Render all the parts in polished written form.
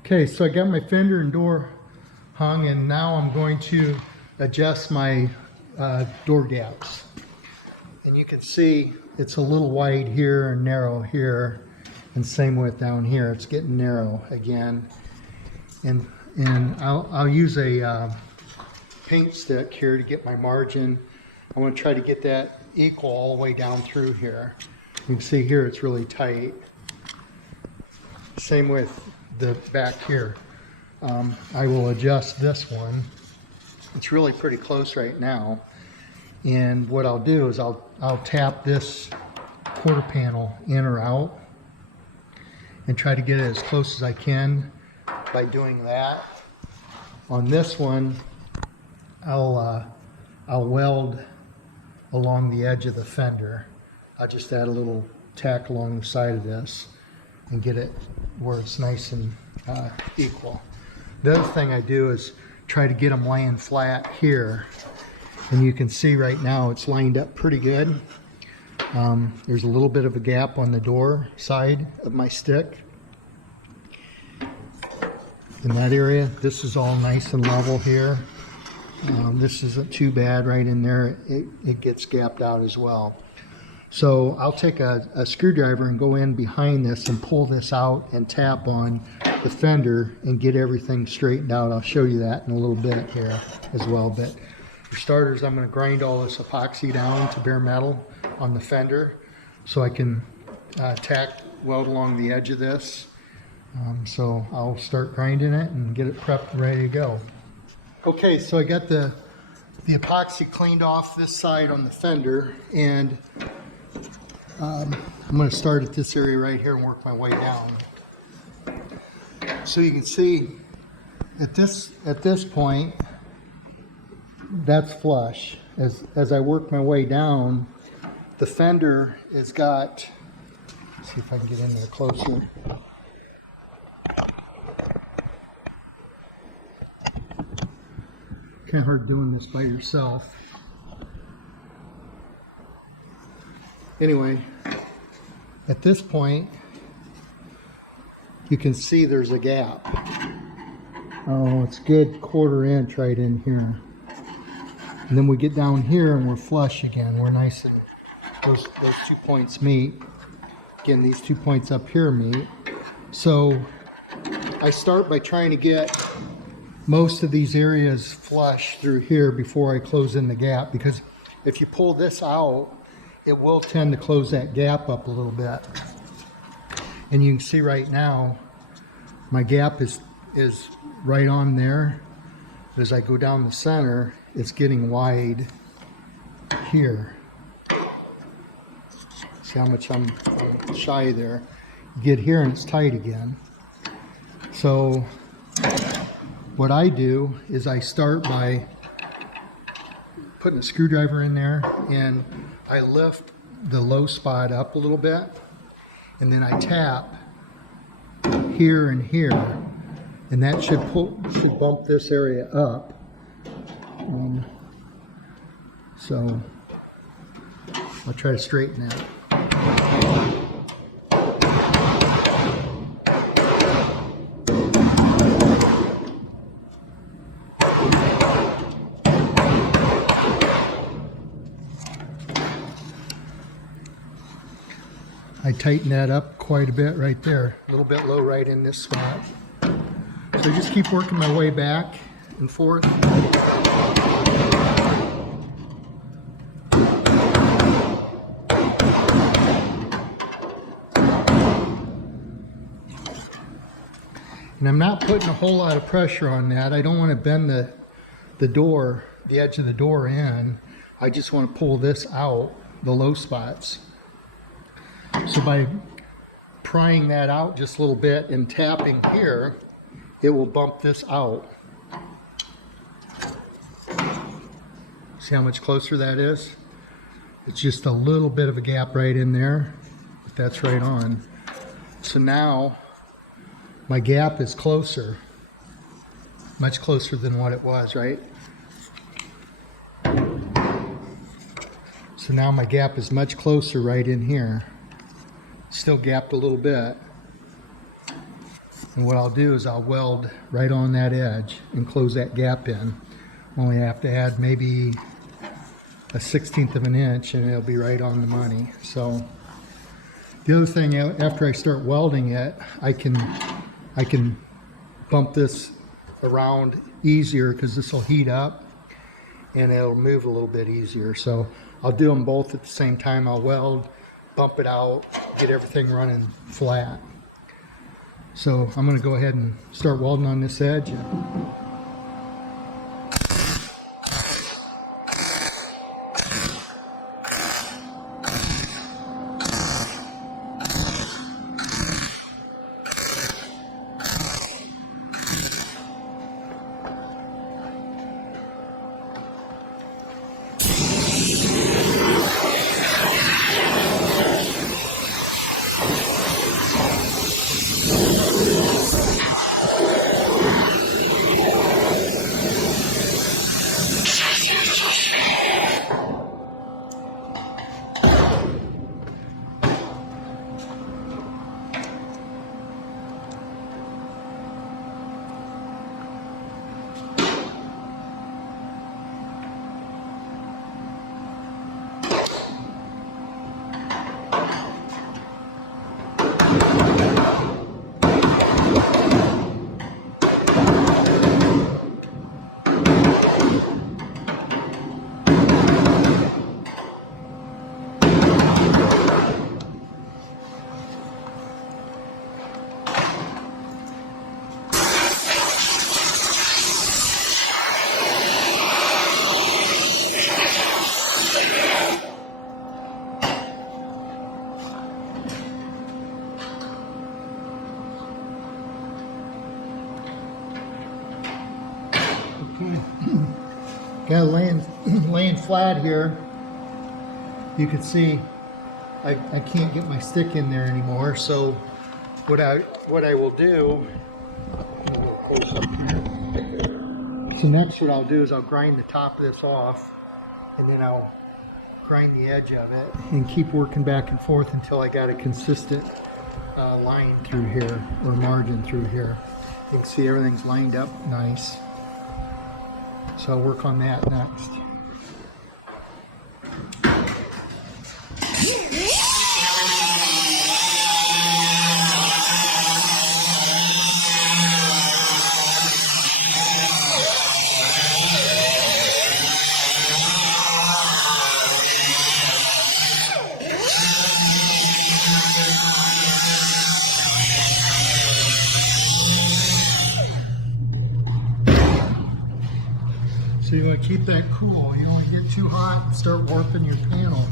Okay, so I got my fender and door hung, and now I'm going to adjust my door gaps. And you can see it's a little wide here and narrow here, and same with down here. It's getting narrow again. And I'll use a paint stick here to get my margin. I want to try to get that equal all the way down through here. You can see here it's really tight. Same with the back here. I will adjust this one. It's really pretty close right now. And what I'll do is I'll tap this quarter panel in or out and try to get it as close as I can by doing that. On this one, I'll weld along the edge of the fender. I'll just add a little tack along the side of this and get it where it's nice and equal. The other thing I do is try to get them laying flat here, and you can see right now it's lined up pretty good. There's a little bit of a gap on the door side of my stick. In that area, this is all nice and level here. This isn't too bad right in there. It gets gapped out as well. So I'll take a screwdriver and go in behind this and pull this out and tap on the fender and get everything straightened out. I'll show you that in a little bit here as well. But for starters, I'm going to grind all this epoxy down to bare metal on the fender so I can tack weld along the edge of this. So I'll start grinding it and get it prepped and ready to go. Okay, so I got the epoxy cleaned off this side on the fender, and I'm going to start at this area right here and work my way down. So you can see at this point, that's flush. As I work my way down, the fender has got, let's see if I can get in there closer. Can't hurt doing this by yourself. Anyway, at this point, you can see there's a gap. Oh, it's good 1/4 inch right in here. And then we get down here and we're flush again. We're nice and those 2 points meet. Again, these 2 points up here meet. So I start by trying to get most of these areas flush through here before I close in the gap, because if you pull this out, it will tend to close that gap up a little bit. And you can see right now, my gap is right on there. As I go down the center, it's getting wide here. See how much I'm shy there. You get here and it's tight again. So what I do is I start by putting a screwdriver in there, and I lift the low spot up a little bit, and then I tap here and here, and that should bump this area up. So I'll try to straighten that. I tighten that up quite a bit right there, a little bit low right in this spot. So just keep working my way back and forth. And I'm not putting a whole lot of pressure on that. I don't want to bend the door, the edge of the door in. I just want to pull this out, the low spots. So by prying that out just a little bit and tapping here, it will bump this out. See how much closer that is? It's just a little bit of a gap right in there, but that's right on. So now my gap is closer, much closer than what it was, right? So now my gap is much closer right in here. Still gapped a little bit. And what I'll do is I'll weld right on that edge and close that gap in. Only have to add maybe a 1/16 of an inch and it'll be right on the money. So the other thing, after I start welding it, I can bump this around easier because this will heat up and it'll move a little bit easier. So I'll do them both at the same time. I'll weld, bump it out, get everything running flat. So I'm going to go ahead and start welding on this edge. Got laying flat here. You can see I can't get my stick in there anymore. So what I will do. So next, what I'll do is I'll grind the top of this off, and then I'll grind the edge of it and keep working back and forth until I got a consistent line through here, or margin through here. You can see everything's lined up nice. So I'll work on that next. So you want to keep that cool. You don't want to get too hot and start warping your panel.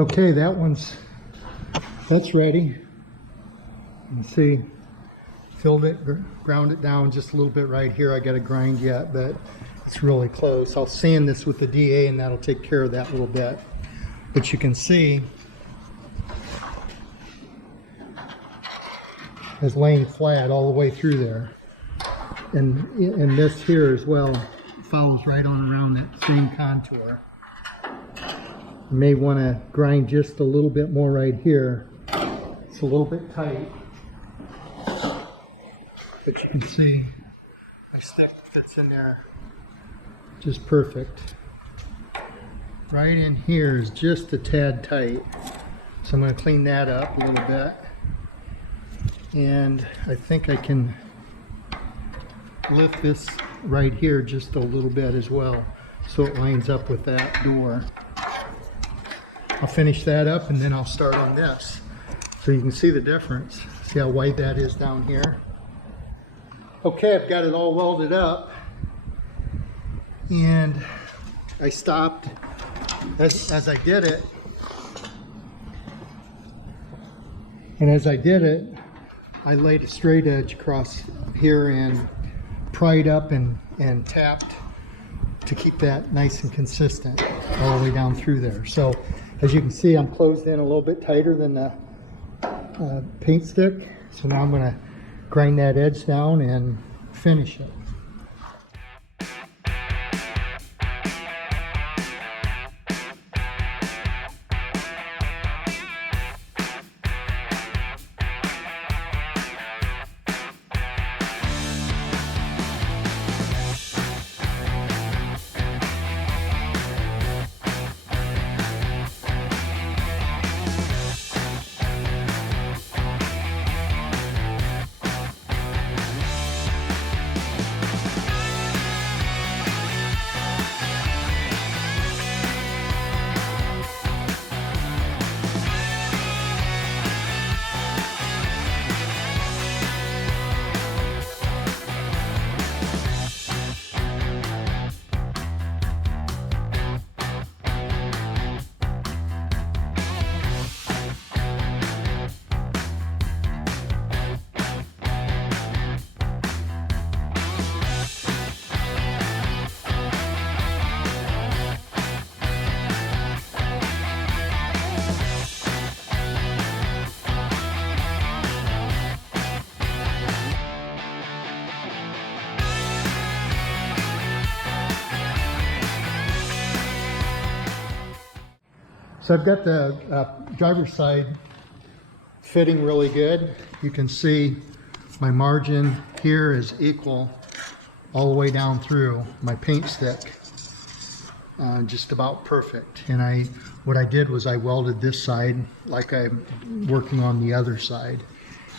Okay, that's ready. You can see, filled it, ground it down just a little bit right here. I got to grind yet, but it's really close. I'll sand this with the DA and that'll take care of that little bit. But you can see it's laying flat all the way through there. And this here as well follows right on around that same contour. You may want to grind just a little bit more right here. It's a little bit tight, but you can see my stick fits in there just perfect. Right in here is just a tad tight, so I'm going to clean that up a little bit, and I think I can lift this right here just a little bit as well, so it lines up with that door. I'll finish that up and then I'll start on this, so you can see the difference. See how wide that is down here? Okay, I've got it all welded up, and I stopped as I did it, and as I did it, I laid a straight edge across here and pried up and tapped to keep that nice and consistent all the way down through there. So as you can see, I'm closed in a little bit tighter than the paint stick. So now I'm going to grind that edge down and finish it. So I've got the driver's side fitting really good. You can see my margin here is equal all the way down through my paint stick, just about perfect. And what I did was I welded this side like I'm working on the other side,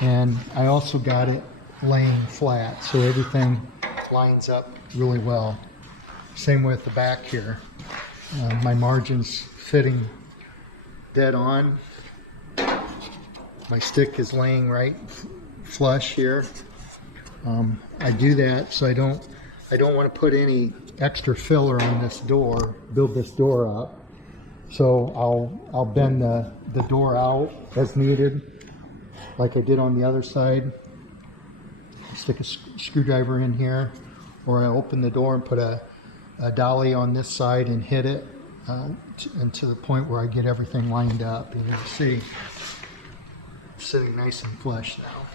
and I also got it laying flat, so everything lines up really well. Same with the back here. My margin's fitting dead on. My stick is laying right flush here. I do that so I don't want to put any extra filler on this door, build this door up. So I'll bend the door out as needed, like I did on the other side. Stick a screwdriver in here, or I open the door and put a dolly on this side and hit it and to the point where I get everything lined up. And you can see it's sitting nice and flush now.